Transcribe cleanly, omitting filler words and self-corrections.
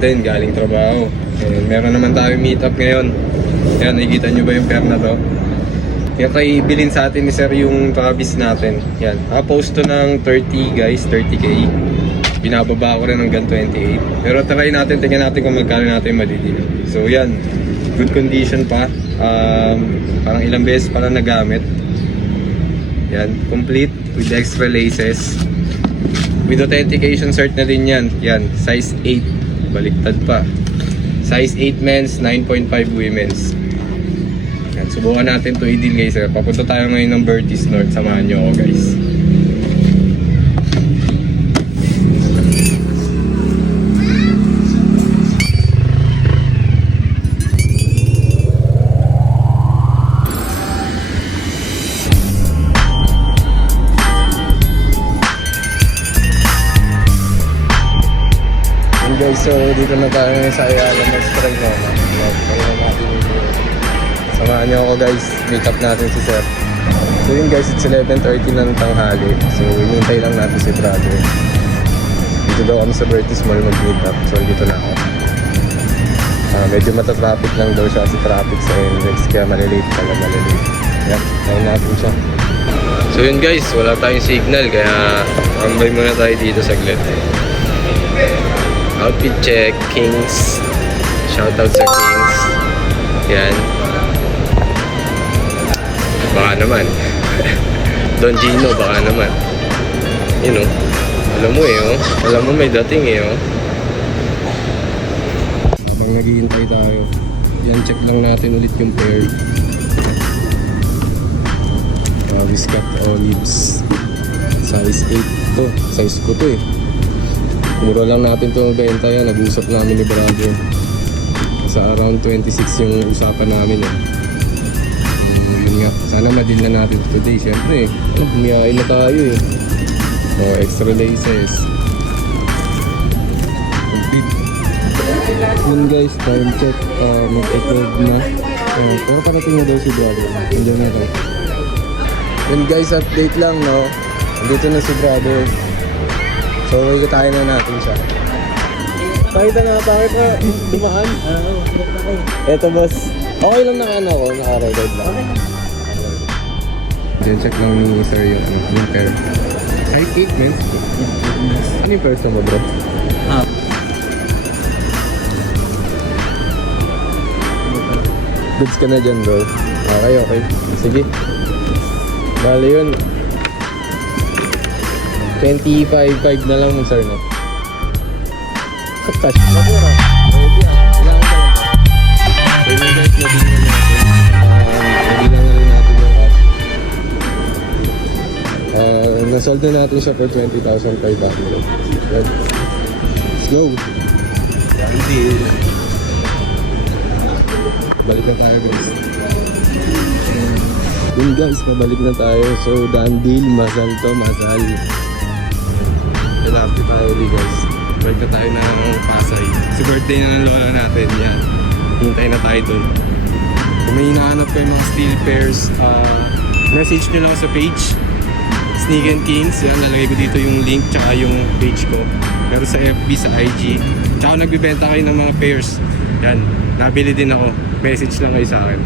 natin galing trabaho. Meron naman tayo meet up ngayon. Ayan, nakikita nyo ba yung pair na to? Kaya kay bilhin sa atin ni sir yung Travis natin. Yan, post to ng 30 guys, 30k. Binababa ko rin hanggang 28. Pero try natin, tingnan natin kung magkano natin madidili. So yan, good condition pa. Parang ilang beses pa lang nagamit. Yan, complete with extra laces. With authentication cert na din yan. Yan, size 8. Baliktad pa. Size 8 men's, 9.5 women's. Yan, subukan natin to i-deal guys. Papunta tayo ngayon ng Bertis North. Samahan nyo ako guys. Guys, so dito na tayo sa Ayala mag-strike na. Samahan niyo ako guys, meet up natin si sir. So yun guys, it's 11:30 na ng tanghali. So hinihintay lang natin si brother. Dito daw kami sa Bertis Mall mag-meet up. So dito na ako. Medyo matatraffic lang daw siya kasi traffic sa NLEX. Kaya malilate pala, malilate. Yan, tayo natin siya. So yun guys, wala tayong signal. Kaya ambay muna tayo dito saglit. Outfit check, Kings. Shoutout sa Kings. Yan. Baka naman. Don Gino, baka naman. You know. Alam mo eh, oh. Alam mo may dating eh, oh. Habang naghihintay tayo, yan, check lang natin ulit yung pair. Wiscat Olives. Size 8 to. Size ko to eh. Mura lang natin ito benta yan. Nag-usap namin ni brother. Sa around 26 yung usapan namin eh. Yun nga. Sana ma-deal na natin today. Siyempre eh. Bumiyain na tayo eh. Extra laces. Yun guys, time check. Mag-12 na. Pero parating na daw si brother. Hindi na tayo. Yun guys, update lang no. Andito na si brother. So, tayo na natin siya. Pakita na, bakit ka dumaan? Eto boss. Okay lang na ano ko, naka-record lang. Then check lang ni sir yung pair. Size 8 men. Ano yung person mo bro? Goods ka na dyan bro. Okay. Sige. Bale yun. 25.5 na lang mo sir no? Touch na po na. Ready yan. Kailangan ka na. So yun guys, nabing na natin. Nabilang na rin natin yung cash. Nasold na natin siya for 20,500. Let's go. Balik na tayo guys. Yun guys, pabalik na tayo. So done deal. Masal to, masal. Happy tayo ulit guys. Balik na tayo ng Pasay. Si birthday na ng lola natin. Yan. Hintay na tayo dun. Kung may hinahanap kayo mga steel pairs, message nyo lang sa page Sneak and Kings. Yan, lalagay ko dito yung link tsaka yung page ko. Pero sa FB, sa IG. Tsaka nagbibenta kayo ng mga pairs. Yan, nabili din ako. Message lang kayo sa akin.